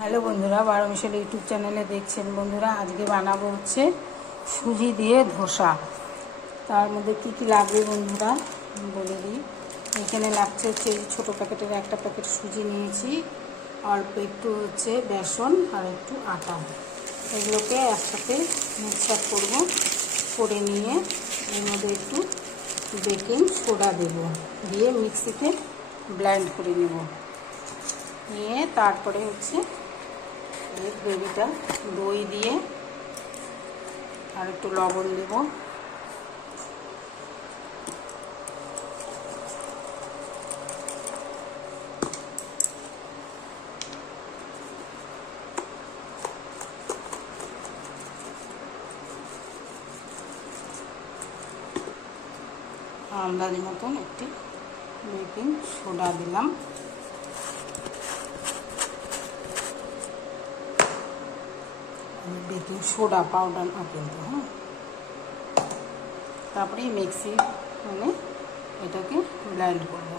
Hello বন্ধুরা, 12 মিশাল YouTube চ্যানেলে দেখছেন। বন্ধুরা, আজকে বানাবো হচ্ছে সুজি দিয়ে ধোসা। তার মধ্যে কী কী লাগবে বন্ধুরা বলে দিই। এখানে লাগছে হচ্ছে ছোটো প্যাকেটের একটা প্যাকেট সুজি নিয়েছি, অল্প একটু হচ্ছে বেসন আর একটু আটা। এগুলোকে একসাথে মিক্সচার করব, করে নিয়ে এর মধ্যে একটু বেকিং সোডা দেব, দিয়ে মিক্সিতে ব্লেন্ড করে নেব। নিয়ে তারপরে হচ্ছে এই গ্রেভিটা দই দিয়ে আর একটু লবণ দেব, আন্দাজ মতন একটি বেকিং সোডা দিলাম। বেকিং সোডা পাউডার না কিন্তু, হ্যাঁ। তারপরে মিক্সি মানে এটাকে ব্লেন্ড করব।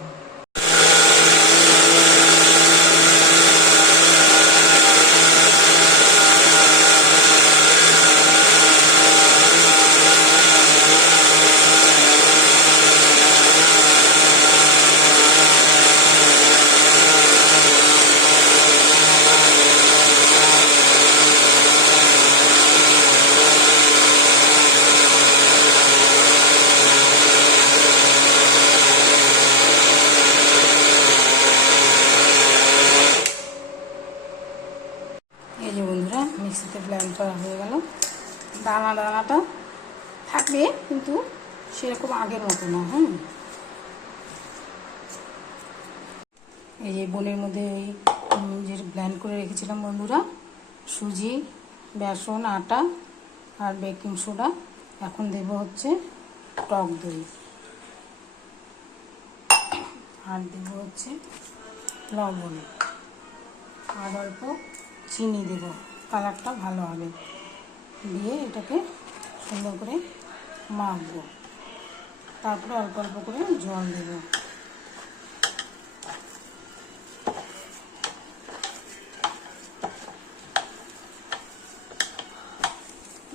এই যে বন্ধুরা, মিক্সিতে ব্লেন্ড করা হয়ে গেল। দানাটা থাকবে কিন্তু সেরকম আগের মতো না, হ্যাঁ। এই যে বোনের মধ্যে এই যে ব্লেন্ড করে রেখেছিলাম বন্ধুরা, সুজি, বেসন, আটা আর বেকিং সোডা। এখন দেব হচ্ছে টক দই, আর দেব হচ্ছে লবণ, আর অল্প চিনি দেব, কালারটা ভালো হবে। দিয়ে এটাকে সুন্দর করে মাখবো। তারপরে অল্প অল্প করে জল দেব।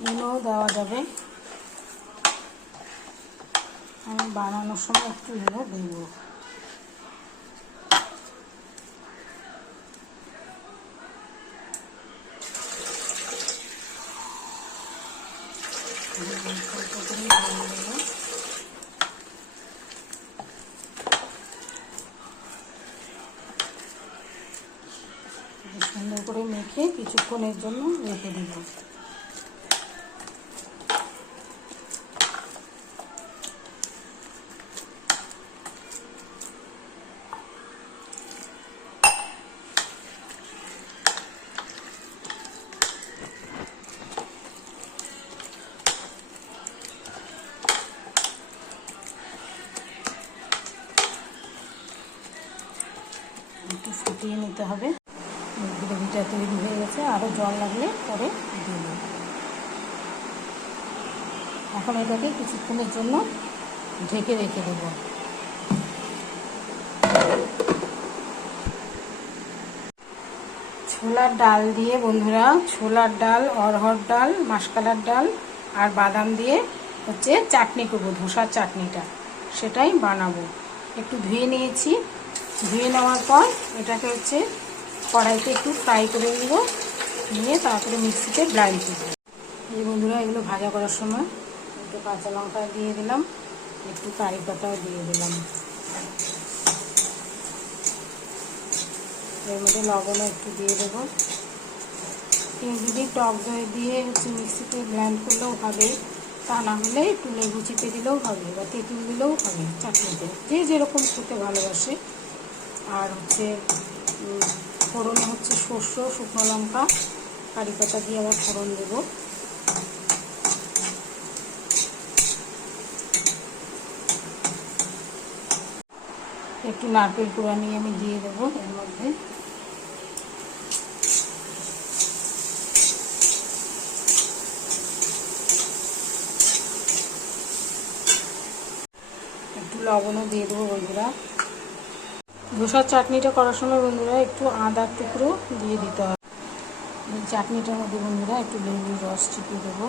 ইনো দেওয়া যাবে, আমি বানানোর সময় একটু ইনো দেবো। সুন্দর করে মেখে কিছুক্ষণের জন্য রেখে দেব। একটু ফুটিয়ে নিতে হবে। গ্রেভিটা তৈরি হয়ে গেছে, আরও জল লাগলে পরে দেব। এখন এটাকে কিছুক্ষণের জন্য ঢেকে রেখে দেব। ছোলার ডাল দিয়ে বন্ধুরা, ছোলার ডাল, অরহর ডাল, মাসকলার ডাল আর বাদাম দিয়ে হচ্ছে চাটনি করবো, ধোসার চাটনিটা সেটাই বানাবো। একটু ধুয়ে নিয়েছি, ধুয়ে নেওয়ার পর এটাকে হচ্ছে কড়াইতে একটু ফ্রাই করে নেব, নিয়ে তারপরে মিক্সিতে ব্লেন্ড করব। এই বন্ধুরা, এগুলো ভাজা করার সময় একটু কাঁচা লঙ্কা দিয়ে দিলাম, একটু কারি পাতাও দিয়ে দিলাম। এর মধ্যে লবণও একটু দিয়ে দেবো। যদি টক দই দিয়ে হচ্ছে মিক্সিতে ব্লেন্ড করলেও হবে, তা না হলে একটু লেবু চিপে দিলেও হবে, বা তেঁতুল দিলেও হবে চাটনিতে, যে যেরকম খেতে ভালোবাসে। আর হচ্ছে ফোড়নে হচ্ছে সর্ষ, শুকনো লঙ্কা, কারি পাতা দিয়ে আবার ফোড়ন দেব। একটু নারকেল কুড়ানি আমি দিয়ে দেবো এর মধ্যে। একটু লবণও দিয়ে দেবো বন্ধুরা। ধোসার চাটনিটা করার সময় বন্ধুরা একটু আদার টুকরো দিয়ে দিতে হবে। এই চাটনিটার মধ্যে বন্ধুরা একটু লেবুর রস চিপিয়ে দেবো।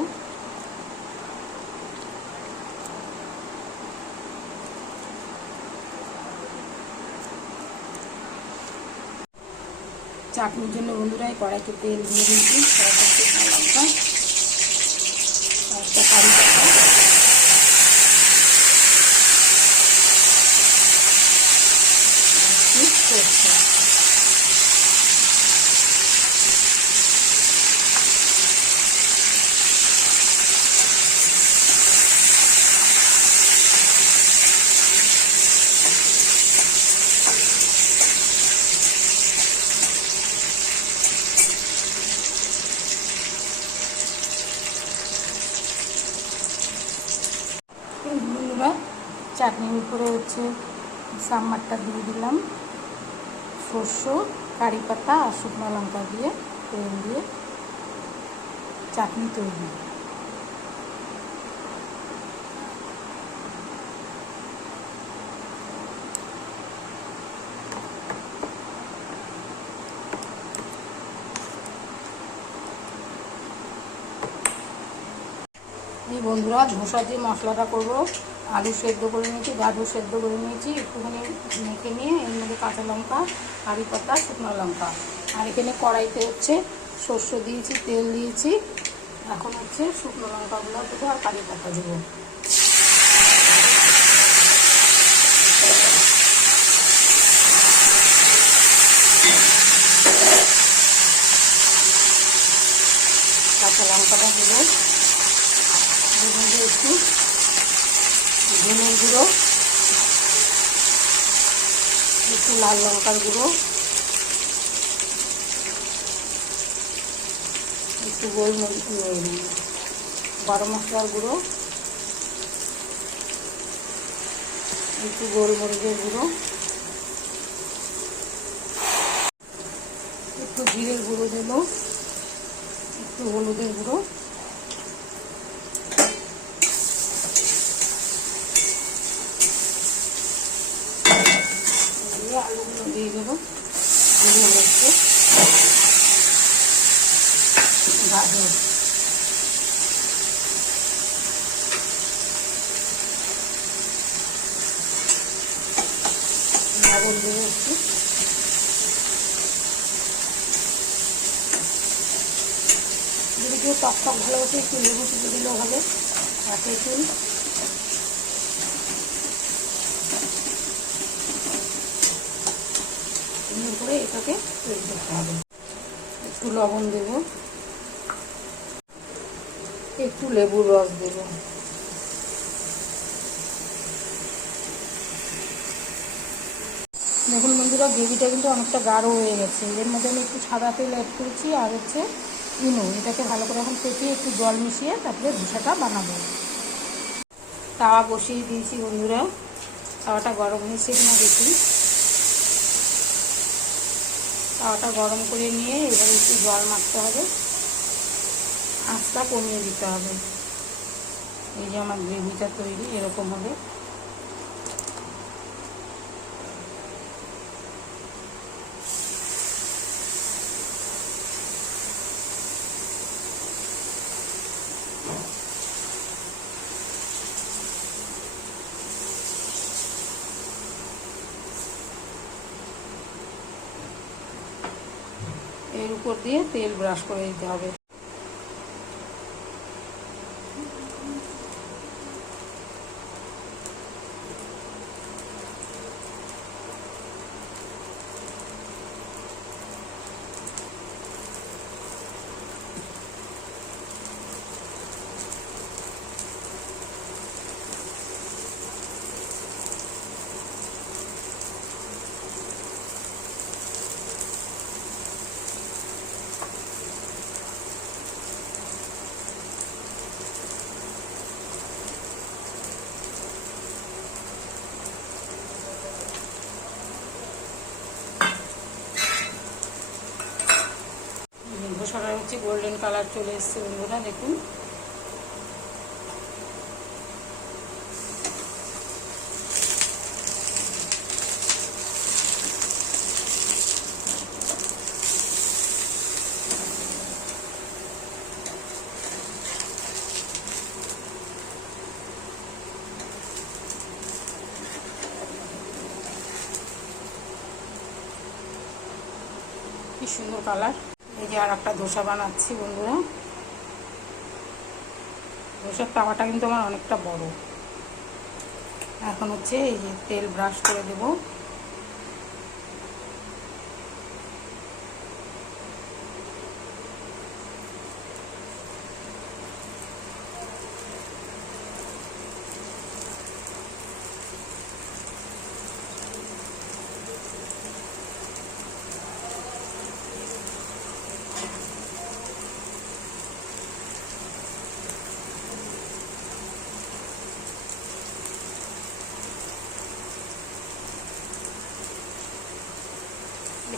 চাটনির জন্য বন্ধুরা এই কড়াইতে তেল দিয়ে দিয়েছি, শুকনো লঙ্কা, একটা কারি পাতা, সরষে। বন্ধুরা চাটনির উপরে হচ্ছে সাম্বারটা দিয়ে দিলাম, সরষে, কারি পাতা আর শুকনো লঙ্কা দিয়ে তেল দিয়ে চাটনি তৈরি। এই বন্ধুরা ধোসা যে মশলাটা করবো, আলু সেদ্ধ করে নিয়েছি, গাজর সেদ্ধ করে নিয়েছি, একটুখানি মেখে নিয়ে এর মধ্যে কাঁচা লঙ্কা, কারি পাতা, শুকনো লঙ্কা, আর এখানে কড়াইতে হচ্ছে সর্ষে দিয়েছি, তেল দিয়েছি, এখন হচ্ছে শুকনো লঙ্কাগুলো দেবো আর কারি পাতা দেবো। কাঁচা লঙ্কাটা দেবো, একটু ধনের গুঁড়ো, একটু লাল লঙ্কার গুঁড়ো, একটু গোলমরিচ, গরম মশলার গুঁড়ো, একটু গোলমরিচের গুঁড়ো, একটু জিরের গুঁড়ো দেবো, একটু হলুদের গুঁড়ো, আলুগুলো দিয়ে দেবো, হচ্ছে গাজর, লবণ দেবো একটু, যদি কেউ টক টক ভালোবাসে একটু লেবু চিপে দিলেও হবে, আর তেঁতুল, করে এটাকে তৈরি করতে হবে। একটু লবণ দেব, একটু লেবুর রস দেব, দেখুন বন্ধুরা গ্রেভিটা কিন্তু অনেকটা গাঢ় হয়ে গেছে। এর মধ্যে আমি একটু সাদা তেল অ্যাড করেছি আর হচ্ছে ইনো, এটাকে ভালো করে এখন ফেটিয়ে একটু জল মিশিয়ে তারপরে ধোসাটা বানাবো। তাওয়া বসিয়ে দিয়েছি বন্ধুরা, তাওয়াটা গরম হয়েছে কিনা দেখি। তাওয়াটা গরম করে নিয়ে এবার একটু জল মারতে হবে, আঁচটা কমিয়ে দিতে হবে। এই যে আমার গ্রেভিটা তৈরি এরকম হবে। এর উপর দিয়ে তেল ব্রাশ করে দিতে হবে। ধোসাটা হচ্ছে গোল্ডেন কালার চলে এসছে বন্ধুরা, দেখুন। সুন্দর কালার। এই যে আর একটা ধোসা বানাচ্ছি বন্ধুরা। ধোসার তাওয়াটা কিন্তু আমার অনেকটা বড়। এখন হচ্ছে এই যে তেল ব্রাশ করে দেব।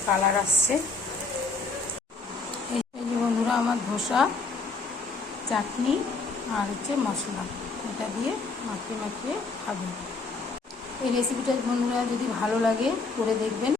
কালার আসছে। এই যে বন্ধুরা আমার ধোসা, চাটনি আর হচ্ছে মশলা, এটা দিয়ে মাখিয়ে মাখিয়ে খাবেন। এই রেসিপিটা বন্ধুরা যদি ভালো লাগে করে দেখবেন।